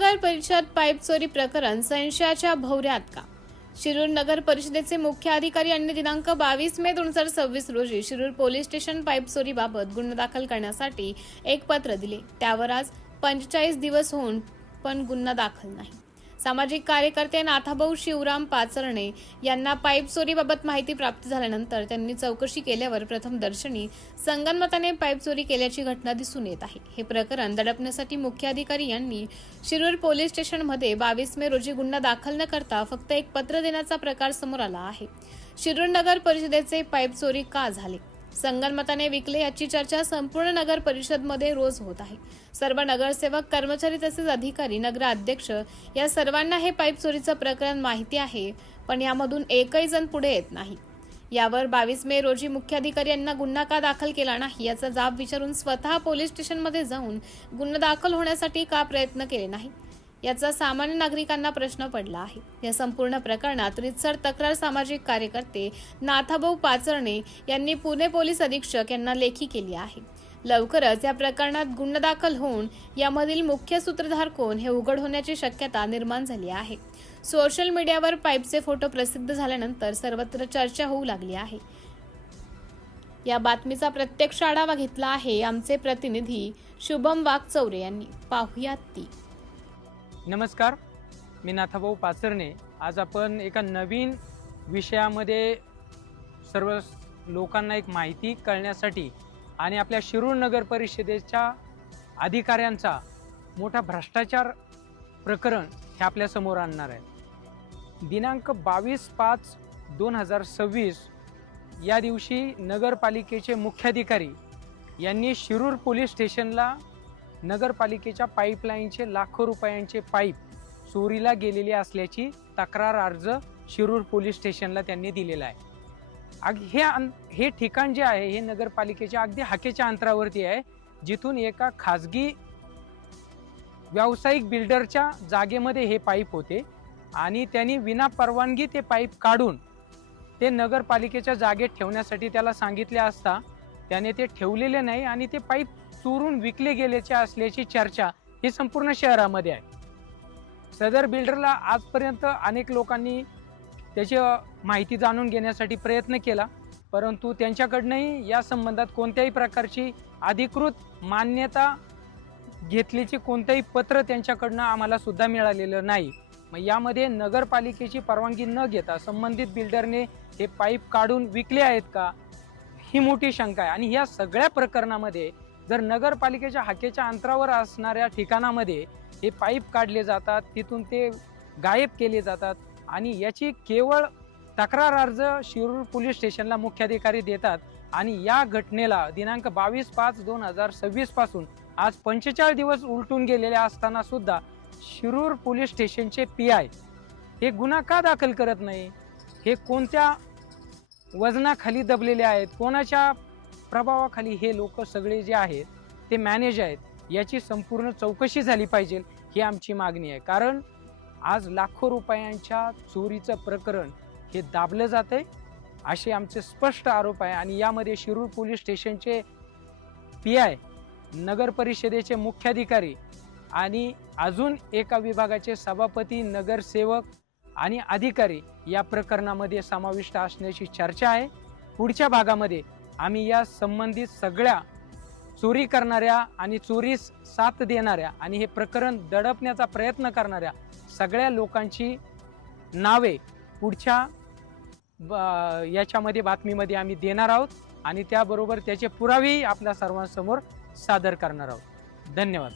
नगर परिषद पाईप चोरी प्रकरण संशयाच्या भोवऱ्यात का? शिरूर नगर परिषदेचे मुख्य अधिकारी यांनी दिनांक 22 मे 2026 रोजी शिरूर पोलीस स्टेशन पाईप चोरीबाबत गुन्हा दाखल करण्यासाठी एक पत्र दिले। त्यावर आज 45 दिवस होऊन पण गुन्हा दाखल नाही। सामाजिक कार्यकर्ते नाथाभाऊ शिवराम पाचरणे यांना पाईप चोरीबाबत माहिती प्राप्त झाल्यानंतर त्यांनी चौकशी केल्यावर प्रथमदर्शनी संगनमताने पाईप चोरी केल्याची घटना दिसून येत आहे। हे प्रकरण दडपण्यासाठी मुख्य अधिकारी यांनी शिरूर पोलीस स्टेशनमध्ये 22 मे रोजी गुन्हा दाखल न करता फक्त एक पत्र देण्याचा प्रकार समोर आला आहे। शिरूर नगर परिषदेचे पाईप चोरी का झाले, संगनमताने विकले याची चर्चा संपूर्ण नगर परिषदमध्ये रोज होत आहे। सर्व नगरसेवक, कर्मचारी तसेच अधिकारी, नगराध्यक्ष या सर्वांना हे पाईप चोरीचं प्रकरण माहिती आहे, पण यामधून एकही जण पुढे येत नाही। यावर 22 मे रोजी मुख्याधिकारी यांना गुन्हा का दाखल केला नाही याचा जाब विचारून स्वतः पोलीस स्टेशनमध्ये जाऊन गुन्हा दाखल होण्यासाठी का प्रयत्न केले नाही याचा सामान्य नागरिकांना प्रश्न पडला आहे। या संपूर्ण प्रकरणात रितसर तक्रार सामाजिक कार्यकर्ते नाथाभाऊ पाचरणे यांनी पुणे पोलीस अधीक्षक यांना लेखी केली आहे। लवकरच या प्रकरणात गुन्हा दाखल होऊन यामधील मुख्य सूत्रधार कोण हे उघड होण्याची शक्यता निर्माण झाली आहे। सोशल मीडियावर पाईपचे फोटो प्रसिद्ध झाल्यानंतर सर्वत्र चर्चा होऊ लागली आहे। या बातमीचा प्रत्यक्ष आढावा घेतला आहे आमचे प्रतिनिधी शुभम वाघचौरे यांनी। पाहुयात ती। नमस्कार, मी नाथाभाऊ पाचरणे। आज आपण एका नवीन विषयामध्ये सर्व लोकांना एक माहिती कळण्यासाठी आणि आपल्या शिरूर नगर परिषदेच्या अधिकाऱ्यांचा मोठा भ्रष्टाचार प्रकरण हे आपल्या समोर आणणार आहे। दिनांक 22/5/2026 या दिवशी नगरपालिकेचे मुख्याधिकारी यांनी शिरूर पोलीस स्टेशनला नगरपालिकेच्या पाईपलाईनचे लाखो रुपयांचे पाईप चोरीला गेलेले असल्याची तक्रार अर्ज शिरूर पोलीस स्टेशनला त्यांनी दिलेला आहे। हे ठिकाण जे आहे हे नगरपालिकेच्या अगदी हाकेच्या अंतरावरती आहे, जिथून एका खाजगी व्यावसायिक बिल्डरच्या जागेमध्ये हे पाईप होते आणि त्यांनी विना परवानगी ते पाईप काढून ते नगरपालिकेच्या जागेत ठेवण्यासाठी त्याला सांगितले असता त्याने ते ठेवलेले नाही आणि ते पाईप चोरून विकले गेल्याचे असल्याची चर्चा ही संपूर्ण शहरामध्ये आहे। सदर बिल्डरला आजपर्यंत अनेक लोकांनी त्याची माहिती जाणून घेण्यासाठी प्रयत्न केला, परंतु त्यांच्याकडनंही या संबंधात कोणत्याही प्रकारची अधिकृत मान्यता घेतल्याचे कोणतेही पत्र त्यांच्याकडनं आम्हाला सुद्धा मिळालेलं नाही। मग यामध्ये नगरपालिकेची परवानगी न घेता संबंधित बिल्डरने हे पाईप काढून विकले आहेत का, ही मोठी शंका आहे। आणि या सगळ्या प्रकरणामध्ये जर नगरपालिकेच्या हाकेच्या अंतरावर असणाऱ्या ठिकाणामध्ये हे पाईप काढले जातात, तिथून ते गायब केले जातात आणि याची केवळ तक्रार अर्ज शिरूर पोलीस स्टेशनला मुख्याधिकारी देतात आणि या घटनेला दिनांक 22/5/2026 पासून आज 45 दिवस उलटून गेलेले असताना सुद्धा शिरूर पोलीस स्टेशनचे PI हे गुन्हा का दाखल करत नाही? हे कोणत्या वजनाखाली दबलेले आहेत, कोणाच्या प्रभावाखाली हे लोक सगळे जे आहेत ते मॅनेज आहेत, याची संपूर्ण चौकशी झाली पाहिजे ही आमची मागणी आहे। कारण आज लाखो रुपयांच्या चोरीचं प्रकरण हे दाबलं जातंय असे आमचे स्पष्ट आरोप आहे। आणि यामध्ये शिरूर पोलीस स्टेशनचे PI, नगर परिषदेचे मुख्याधिकारी आणि अजून एका विभागाचे सभापती, नगरसेवक आणि अधिकारी या प्रकरणामध्ये समाविष्ट असण्याची चर्चा आहे। पुढच्या भागामध्ये आम्ही या संबंधित सगळ्या चोरी करणाऱ्या आणि चोरीस साथ देणाऱ्या आणि हे प्रकरण दडपण्याचा प्रयत्न करणाऱ्या सगळ्या लोकांची नावे पुढच्या याच्यामध्ये बातमीमध्ये आम्ही देणार आहोत आणि त्याबरोबर त्याचे पुरावेही आपल्या सर्वांसमोर सादर करणार आहोत। धन्यवाद।